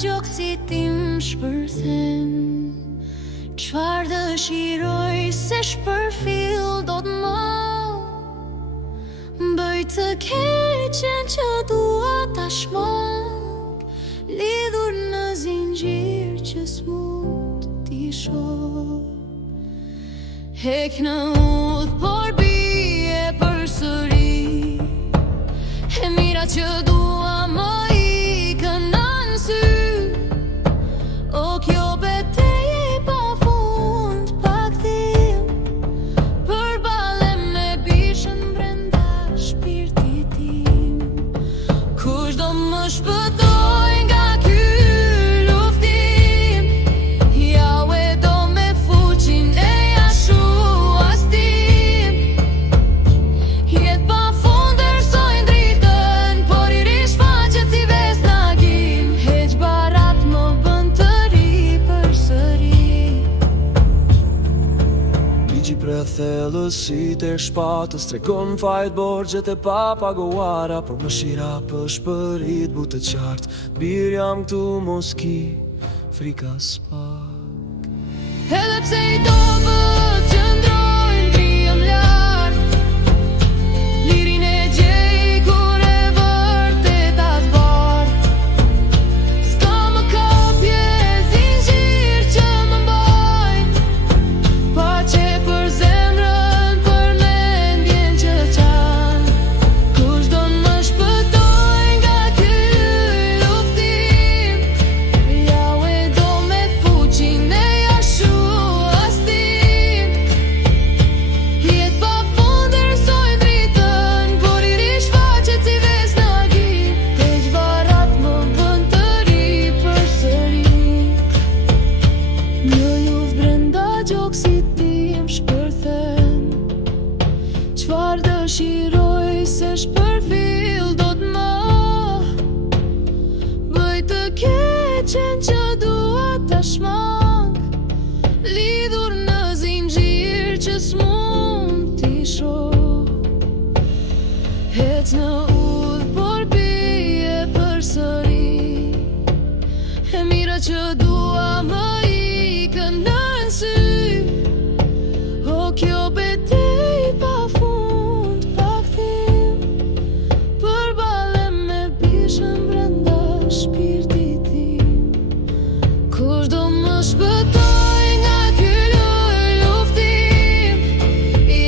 gjokësi tim shpërthen. Çfarë dëshiroj se shpërfill do të më bëj të keqen që dua tashmë, lidhur në zinxhir që s'mund t'i shoh. Hek në udhë por bie përsëri, e mira që dua më ikën në sy. O kjo betejë e pafund pakthim, përballem me bishën brenda shpirtit tim. Kush do më shpëtoj nga ky luftim? Jaue do me fuqinë e jashuas tim. Jetë pafund dërsojnë dritën, por i rishfaqet si vesnagim. Heq barat më bën të ri përsëri. Ligji pre thellësitë e shpatës tregon fajt borxhet e papaguara, por mëshira për shpërit butë qartë. Bir jam këtu mos ki frika s'pak. Edhe pse i dobët qëndrojnë ngrihem lart, lirin e gjej kur e vërteta zbar. S'ka më kapje zinxhir që më mbajnë, paqe për zemrën, për mendjen që qan. Kush do më shpëtoj nga ky luftim? Jaue do me fuqinë e jashuas tim. Jetë pafund dërsojnë dritën, por i rishfaqet si vesnagim. Heq barat më bën të ri përsëri. Një luftë brenda gjokësit tim shpërthen. Çfarë dëshiroj se shpërfill do të më bëj të keqen që dua tashmë, lidhur në zinxhir që s'mund t'i shoh. Hec në udhë por bie përsëri, e mira që dua më ikën në sy. O kjo betejë pafund pakthim, përballem me bishën brenda shpirtit tim. Kush do më shpëtoj nga ky luftim?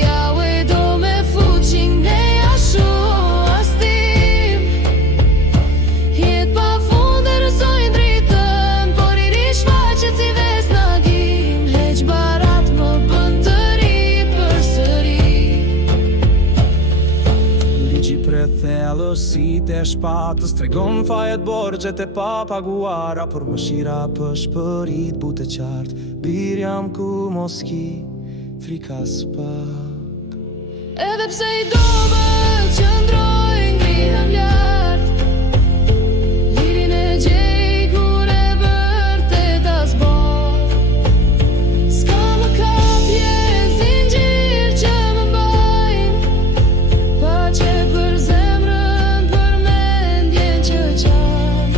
Jaue do me fuqinë e jashuas tim. Jetë pafund dërsojnë dritën, por i rishfaqet si vesnagim. Heq barat më bën të ri përsëri. Ligji pre thellësitë e shpatës tregon fajt borxhet e papaguara, por mëshira për shpërit butë qartë. Bir jam ku mos ki frika s'pak. Edhe pse i dobët qëndrojnë ngrihem lart, lirin e gjej kur e vërteta zbar. S'ka më kapje zinxhir që më mbajnë, paqe për zemrën, për mendjen që qan.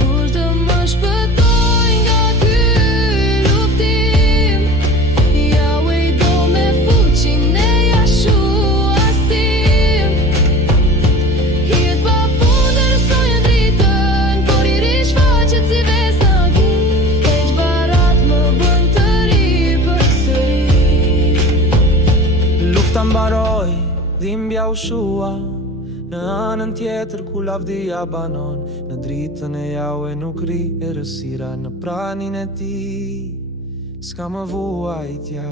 Kush do më shpëtoj nga ky luftim? Jaue do me fuqinë e jashuas tim. Jetë pafund dërsojnë dritën, por i rishfaqet si vesnagim. Heq barat më bën të ri përsëri. Lufta mbaroi, dhimbja u shua, në anën tjetër ku lavdia banon. Në dritën e Jaue nuk ri errësira, në pranin e ti s'ka më vuajtja.